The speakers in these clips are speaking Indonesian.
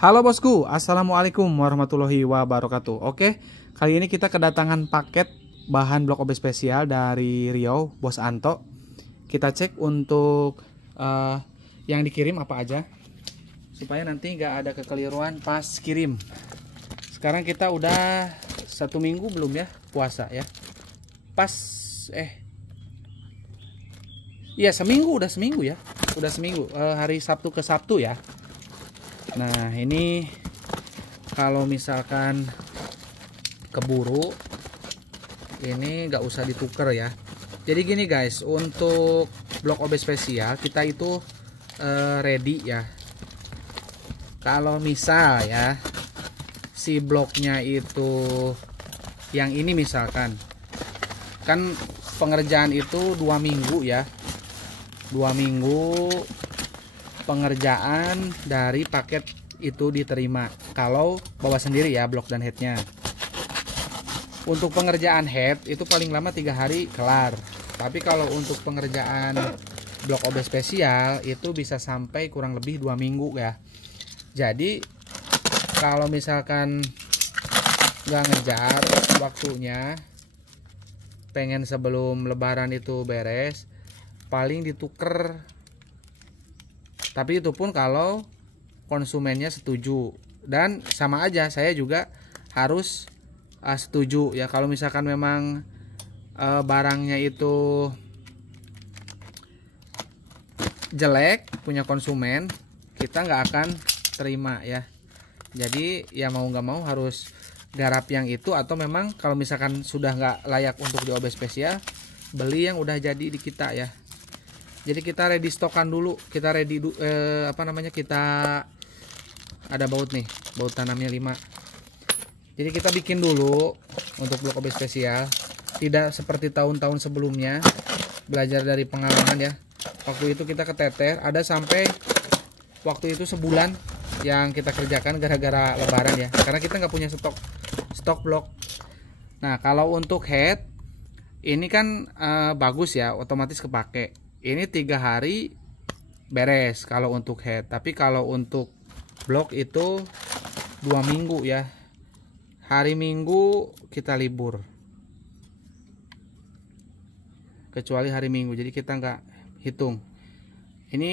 Halo bosku, assalamualaikum warahmatullahi wabarakatuh. Oke, kali ini kita kedatangan paket bahan blok OB spesial dari Riau, Bos Anto. Kita cek untuk yang dikirim apa aja, supaya nanti nggak ada kekeliruan pas kirim. Sekarang kita udah 1 minggu belum ya puasa ya? Iya udah seminggu ya, hari Sabtu ke Sabtu ya. Nah ini kalau misalkan keburu ini nggak usah ditukar ya. Jadi gini guys, untuk blok OB spesial kita itu ready ya. Kalau misal ya si bloknya itu yang ini misalkan, kan pengerjaan itu 2 minggu ya, 2 minggu pengerjaan dari paket itu diterima kalau bawa sendiri ya blok dan headnya. Untuk pengerjaan head itu paling lama 3 hari kelar, tapi kalau untuk pengerjaan blok OB spesial itu bisa sampai kurang lebih 2 minggu ya. Jadi kalau misalkan nggak ngejar waktunya, pengen sebelum lebaran itu beres, paling dituker. Tapi itu pun kalau konsumennya setuju, dan sama aja saya juga harus setuju ya. Kalau misalkan memang barangnya itu jelek punya konsumen, kita nggak akan terima ya. Jadi ya mau nggak mau harus garap yang itu, atau memang kalau misalkan sudah nggak layak untuk di OB spesial, beli yang udah jadi di kita ya. Jadi kita ready stokan dulu, kita ready kita ada baut nih, baut tanamnya 5. Jadi kita bikin dulu untuk blok OB spesial, tidak seperti tahun-tahun sebelumnya. Belajar dari pengalaman ya, waktu itu kita keteter, ada sampai waktu itu sebulan yang kita kerjakan gara-gara lebaran ya, karena kita nggak punya stok blok. Nah kalau untuk head ini kan bagus ya, otomatis kepake. Ini 3 hari beres kalau untuk head, tapi kalau untuk blok itu 2 minggu ya. Hari Minggu kita libur, kecuali hari Minggu, jadi kita nggak hitung. Ini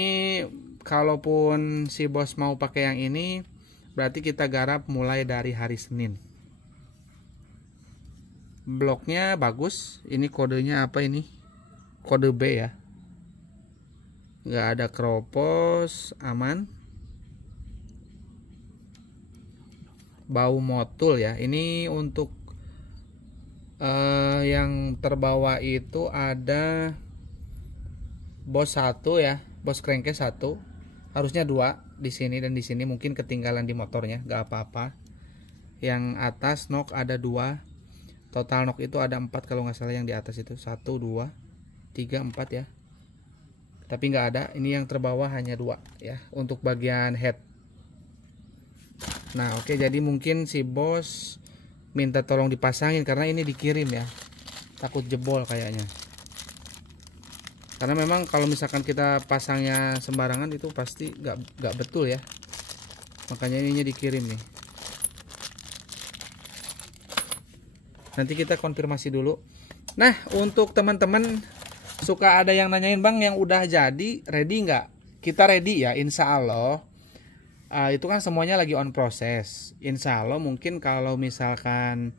kalaupun si bos mau pakai yang ini, berarti kita garap mulai dari hari Senin. Bloknya bagus, ini kodenya apa ini? Kode B ya, nggak ada keropos, aman. Bau motul ya. Ini untuk yang terbawa itu ada bos 1 ya, bos crankcase 1, harusnya 2 di sini dan di sini, mungkin ketinggalan di motornya, nggak apa-apa. Yang atas nok ada 2, total nok itu ada 4 kalau nggak salah, yang di atas itu 1 2 3 4 ya, tapi nggak ada. Ini yang terbawah hanya 2 ya untuk bagian head. Nah oke, jadi mungkin si bos minta tolong dipasangin karena ini dikirim ya, takut jebol kayaknya. Karena memang kalau misalkan kita pasangnya sembarangan itu pasti nggak betul ya, makanya ininya dikirim nih. Nanti kita konfirmasi dulu. Nah untuk teman-teman suka ada yang nanyain, bang yang udah jadi ready nggak? Kita ready ya, insya Allah. Itu kan semuanya lagi on proses. Insya Allah mungkin kalau misalkan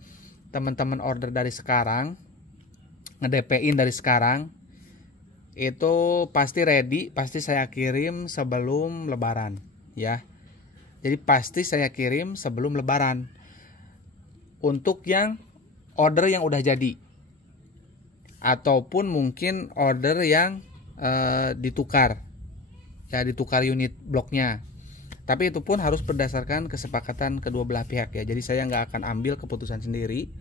teman-teman order dari sekarang, nge-DP-in dari sekarang, itu pasti ready, pasti saya kirim sebelum lebaran ya. Jadi pasti saya kirim sebelum lebaran untuk yang order yang udah jadi, ataupun mungkin order yang ditukar ya, ditukar unit bloknya. Tapi itu pun harus berdasarkan kesepakatan kedua belah pihak ya. Jadi saya nggak akan ambil keputusan sendiri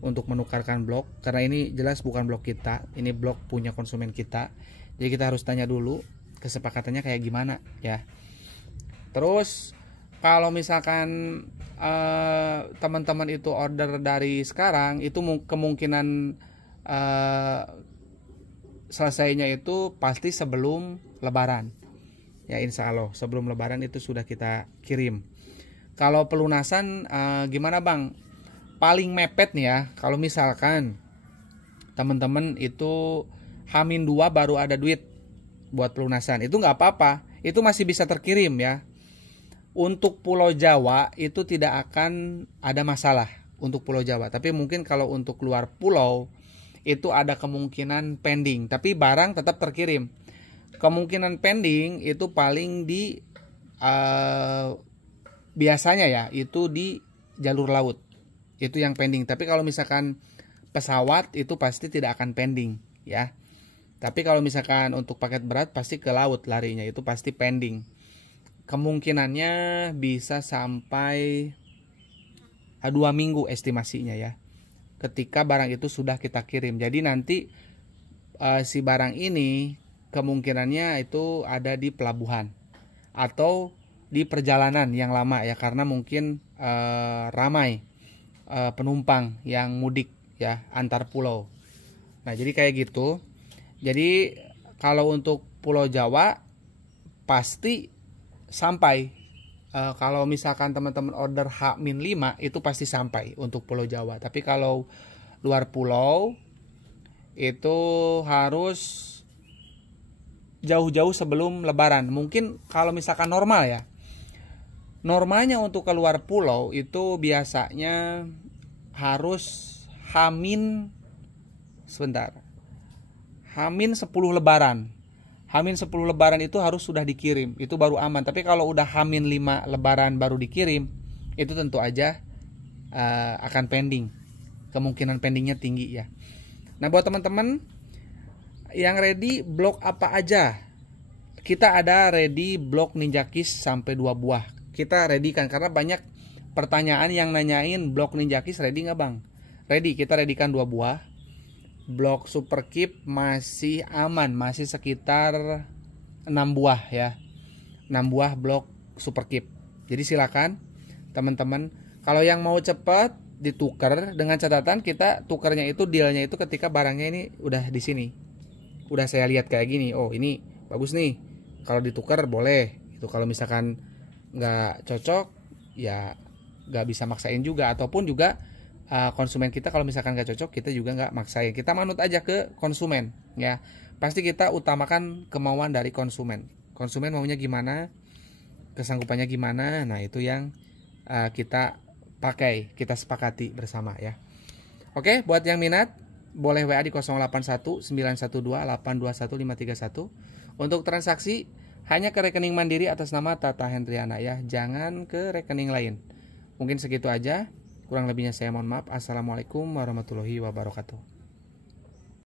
untuk menukarkan blok, karena ini jelas bukan blok kita, ini blok punya konsumen kita. Jadi kita harus tanya dulu kesepakatannya kayak gimana ya. Terus kalau misalkan teman-teman itu order dari sekarang, itu kemungkinan selesainya itu pasti sebelum lebaran ya, insya Allah sebelum lebaran itu sudah kita kirim. Kalau pelunasan gimana Bang? Paling mepet nih ya, kalau misalkan teman-teman itu H-2 baru ada duit buat pelunasan, itu nggak apa-apa, itu masih bisa terkirim ya. Untuk Pulau Jawa itu tidak akan ada masalah untuk Pulau Jawa, tapi mungkin kalau untuk luar pulau itu ada kemungkinan pending, tapi barang tetap terkirim. Kemungkinan pending itu paling di biasanya ya itu di jalur laut, itu yang pending. Tapi kalau misalkan pesawat itu pasti tidak akan pending ya. Tapi kalau misalkan untuk paket berat pasti ke laut larinya, itu pasti pending. Kemungkinannya bisa sampai 2 minggu estimasinya ya, ketika barang itu sudah kita kirim. Jadi nanti si barang ini kemungkinannya itu ada di pelabuhan atau di perjalanan yang lama ya, karena mungkin ramai penumpang yang mudik ya antar pulau. Nah jadi kayak gitu. Jadi kalau untuk Pulau Jawa pasti sampai. Kalau misalkan teman-teman order H-5 itu pasti sampai untuk Pulau Jawa. Tapi kalau luar pulau itu harus jauh-jauh sebelum Lebaran. Mungkin kalau misalkan normal ya, normalnya untuk keluar pulau itu biasanya harus H-10 Lebaran. H-10 Lebaran itu harus sudah dikirim, itu baru aman. Tapi kalau udah H-5 Lebaran baru dikirim, itu tentu aja akan pending. Kemungkinan pendingnya tinggi ya. Nah buat teman-teman yang ready blok apa aja, kita ada ready blok Ninja Kiss sampai 2 buah. Kita ready kan, karena banyak pertanyaan yang nanyain blok Ninja Kiss ready nggak Bang? Ready, kita readykan 2 buah. Blok Super Keep masih aman, masih sekitar 6 buah ya. 6 buah blok Super Keep. Jadi silakan teman-teman, kalau yang mau cepat ditukar, dengan catatan kita tukarnya itu, dealnya itu ketika barangnya ini udah di sini. Udah saya lihat kayak gini, oh ini bagus nih. Kalau ditukar boleh. Itu kalau misalkan nggak cocok ya nggak bisa maksain juga, ataupun juga konsumen kita kalau misalkan nggak cocok kita juga nggak maksain, kita manut aja ke konsumen ya. Pasti kita utamakan kemauan dari konsumen maunya gimana, kesanggupannya gimana. Nah itu yang kita pakai, kita sepakati bersama ya. Oke, buat yang minat boleh WA di 081 912 821 531. Untuk transaksi hanya ke rekening Mandiri atas nama Tata Hendriana ya, jangan ke rekening lain. Mungkin segitu aja. Kurang lebihnya saya mohon maaf. Assalamualaikum warahmatullahi wabarakatuh.